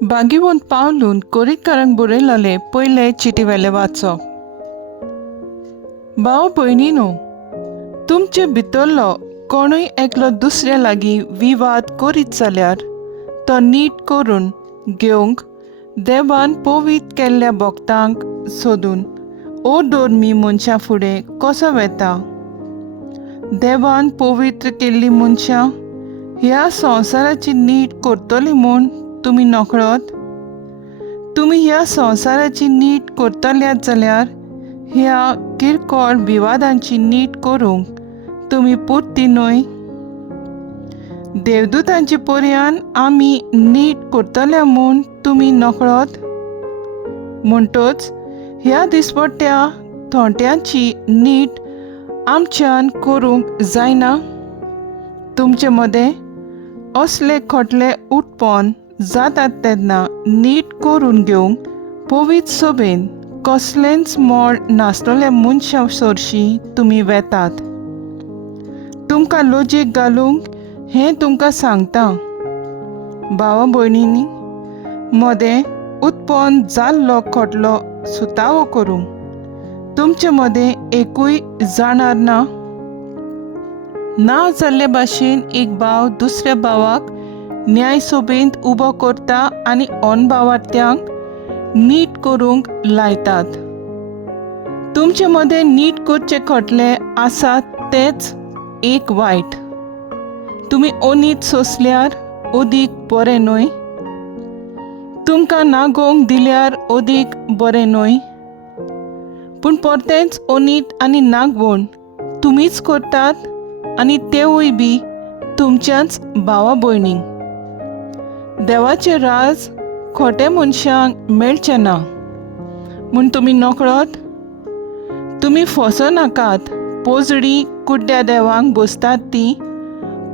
बागीवून पावलून कोरीकारांक बरयलेले पयले चिटीवेले वाचप. भाव भयणीनो, तुमचे भितरलो कोणूय एकलो दुसऱ्या लागीं विवाद करीत जाल्यार तो नीट करून घेवंक देवान पवित्र केल्ल्या भक्तांक सोदून अधर्मी मनशां फुडें कसो वेता. देवान पवित्र केल्लीं मनशां ह्या संवसाराची नीट करतलीं म्हूण तुमी नकळत. तुमी ह्या संवसाराची नीट करतल्यात जाल्यार ह्या किरकोळ विवादांची नीट करूंक तुमी पुर्ती न्हय. देवदूतांचे पर्यान आमी नीट करतल्या म्हूण तुमी नकळत. म्हणटच ह्या दिसपट्ट्या थोंट्यांची नीट आमच्यान करूंक जायना. तुमचे मदें असले खटले उठपन जातात तेन्ना नीट करून घेवंक पवित्र सभेन कसलेंच मोल नासलेल्या मनशां सरशीं तुमी वेतात. तुमकां लॉजीक घालूंक हें तुमकां सांगता. भावा भयणींनी, मदें उत्पन्न जाल्लो खटलो सुतावो करूंक तुमचे मदें एकूय जाणार ना. ना जाल्ले भाशेन एक भाव दुसऱ्या भावाक न्याय सभेंत उबो करता आनी अनभावार्थ्यांक नीट करूंक लायतात. तुमचे मदें नीट करचे खटले आसात तेच एक वायट. तुमी अनीत सोंसल्यार अदीक बरें न्हय. तुमकां नागोवंक दिल्यार अदीक बरें न्हय. पूण परतेंच अनीत आनी नागवण तुमीच करतात आनी तेवूय बी तुमच्याच भावा भयणींक. देवाचें राज खोटे मनशांक मेळचें ना म्हूण तुमी नकळत. तुमी फसो नाकात. पोजडी कुड्ड्या देवांक बसतात ती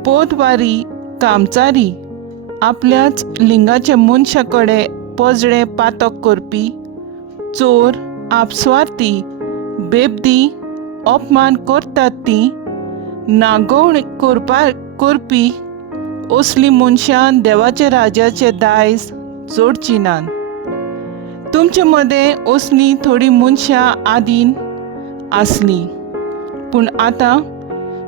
पोतवारी कामचारी आपल्याच लिंगाचे मनशा कडेन पजडे पातक करपी चोर आपस्वार्थी बेबदी अपमान करतात ती नागोवण करपी असली मनशां देवाच्या राजाचे दायज जोडची नात. तुमचे मदें असलीं थोडीं मनशां आदीं आसलीं, पूण आतां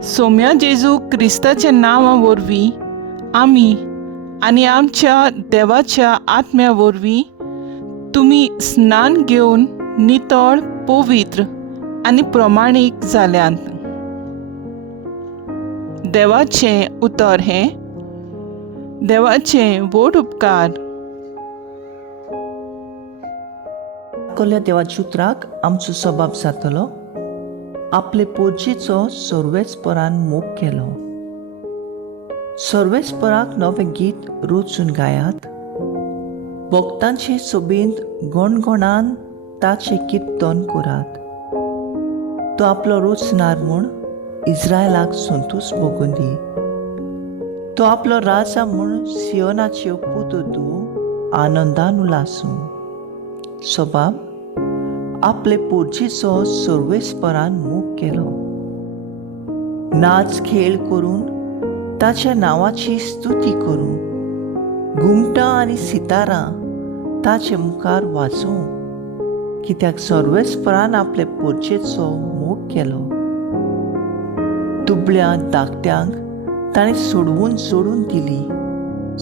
सोम्या जेजू क्रिस्ताच्या नांवा वरवीं आमी आनी आमच्या देवाच्या आत्म्या वरवीं तुमी स्नान घेवन नितळ पवित्र आनी प्रमाणीक जाल्यांत. देवाचें उतर हें. देवाचें व्हड उपकार. कोल्या देवाच्या उतराक आमचो सबाब जातलो. आपले पोरचेचो सर्वेस्परान मोग केलो. सर्वेस्पराक नवें गीत रोचून गायात. भक्तांचे सभेंत गणगणान ताचें कीर्तन करात. तो आपलो रोचणार म्हूण इस्रायलाक संतोश भोगून दी. तो आपलो राजा म्हूण सियोनाच्यो पुतोतू आनंदान उलासूं. सबाब आपले पोरचेचो सर्वेस्परान मोग केलो. नाच खेळ करून ताच्या नांवाची स्तुती करूं. घुमटां आनी सितारां ताचे मुखार वाजोवं. कित्याक सर्वेस्परान आपले पोरचेचो मोग केलो. दुबळ्या धाकट्यांक ताणें सोडून दिली.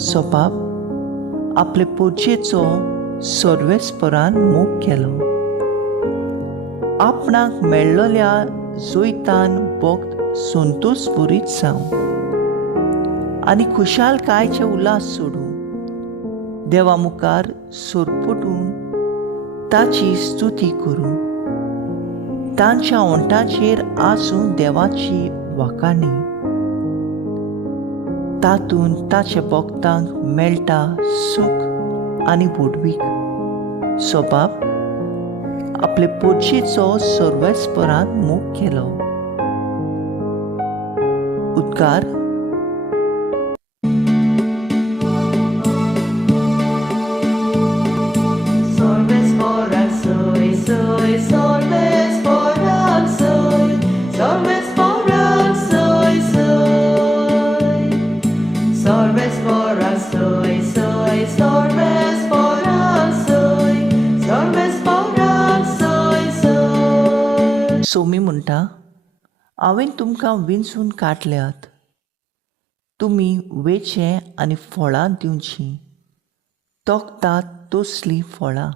सबाब आपले पोरचेचो सर्वेस्परान मोग केलो. आपणाक मेळ्ळल्या जोयतान भक्त संतोश भरीत जावं आनी खुशालकायेचे उल्हास सोडूं. देवा मुखार सोरपटून ताची स्तुती करूं. तांच्या ओंठाचेर आसूं देवाची वाखाणी. तातूंत ताच्या भक्तांक मेळटा सूख आनी बुडवीक. सबाब आपले पोरचेचो सर्वेस्परान मोग केलो. उद्गार. Sorvesporan soy, soy, sorvesporan soy, sorvesporan soy, soy. Sorvesporan soy, soy, sorvesporan Somi म्हणटा, हांवें तुमकां विंचून काडल्यात. तुमी वेचे आनी फळां दिवचीं, तोखतात तसलीं फळां.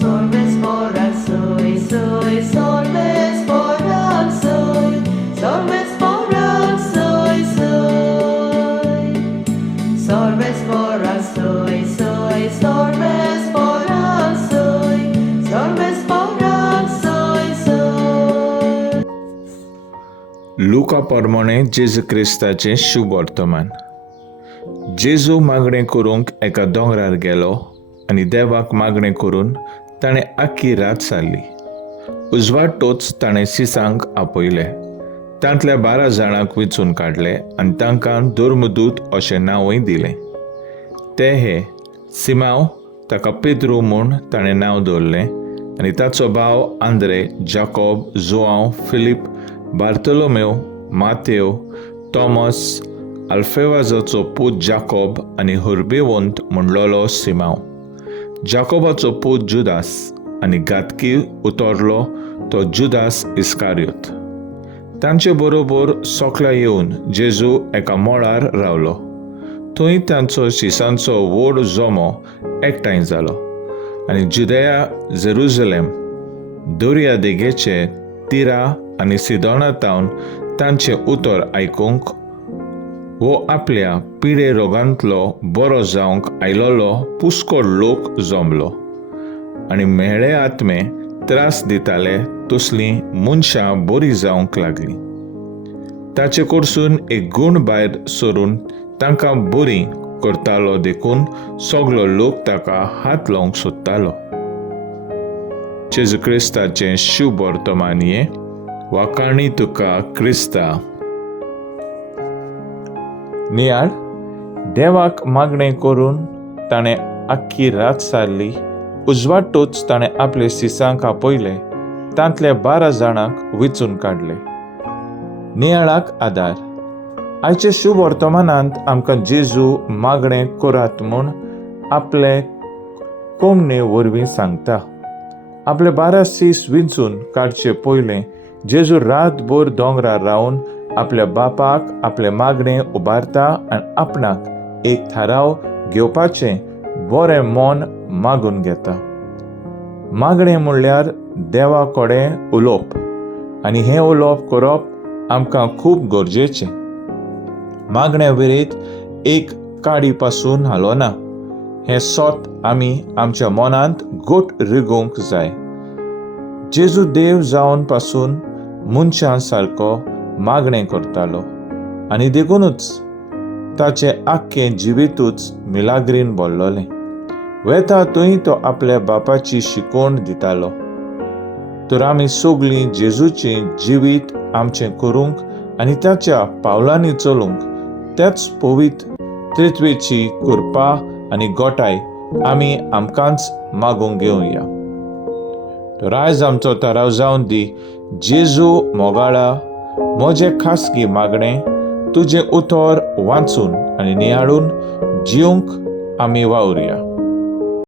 Solves foran soy, soy, solves foran soy, solves foran soy, soy. Solves foran soy, soy, solves foran soy, solves foran soy, soy. लुका प्रमाणे जेजू क्रिस्ताचें शुभ वर्तमान. जेजू मागणें करूंक एका दोंगरार गेलो आनी देवाक मागणें करून ताणें आख्खी रात सारली. उजवाडटोच ताणें सिसांक आपयले. तांतल्या 12 जाणांक वेंचून काडले आनी तांकां धर्मदूत अशें नांवय दिलें. ते हे सिमांव, ताका पेद्रू म्हूण ताणें नांव दवरलें, आनी ताचो भाव आंद्रे, जाकोब, जोआंव, फिलीप, बार्तोलोमेव, मातेव, तोमस, आल्फेवाजाचो पूत जाकोब आनी हर्बेवंत म्हणलोलो सिमांव, जाकोबाचो पूत जुदास आनी गातकी उतरलो तो जुदास इस्कारियोत. तांचे बरोबर सोकला येवन जेजू एका मोळार रावलो. थंय तांचो शिसांचो व्हड जोमो एकठांय जालो आनी जुदेया, जेरुजलेम, दर्या देगेचे तिरा आनी सिदोनातावन तांचें उतर आयकूंक वो आपल्या पिडे रोगांतलो बरो जावंक आयलोलो पुष्कळ लोक जमलो. आनी मेळे आत्मे त्रास दिताले तसलीं मनशां बरी जावंक लागलीं. ताचे कडसून एक गूण भायर सरून तांकां बरी करतालो देखून सगलो लोक ताका हात लावंक सोदतालो. जेजू क्रिस्ताचें शुभ वर्तमान हे वाकाणी तुका क्रिस्ता. नियाळ देवाक मागणें करून ताणें आख्खी रात सारली. उजवाडटोच ताणें आपले सिसांक आपयले. तांतल्या 12 जाणांक वेंचून काडले. नियाळाक आदार. आयचे शुभ वर्तमानांत आमकां जेजू मागणें करात म्हूण आपले कोमणे वरवीं सांगता. आपले 12 सीस विंचून काडचे पयलें जेजू रातभर दोंगरार रावन आपल्या बापाक आपले मागणें उबारता आनी आपणाक एक थाराव घेवपाचें बरें मोन मागून घेता. मागणें म्हणल्यार देवा कडेन उलोवप, आनी हें उलोवप करप आमकां खूब गरजेचें. मागण्या विरीत एक काडी पासून हालोना. हें सोत आमी आमच्या मनांत घोट रिगूंक जाय. जेजू देव जावन पासून मनशां सारको मागणें करतालो आनी देखूनच ताचें आख्खें जिवीतूच मिलाग्रीन भरलोलें. वेता थंय तो आपल्या बापाची शिकवण दितालो. तर आमी सगळीं जेजूचें जिवीत आमचें करूंक आनी ताच्या पावलांनी चलूंक त्याच पवित्र त्रित्वेची कृपा आनी गोटाय आमी आमकांच मागूंक घेवया. तर आयज आमचो थाराव जावन दी, जेजू मोगाळा, म्हजें खासगी मागणें तुजें उतर वाचून आनी नियाळून जिवंक आमी वावुरया.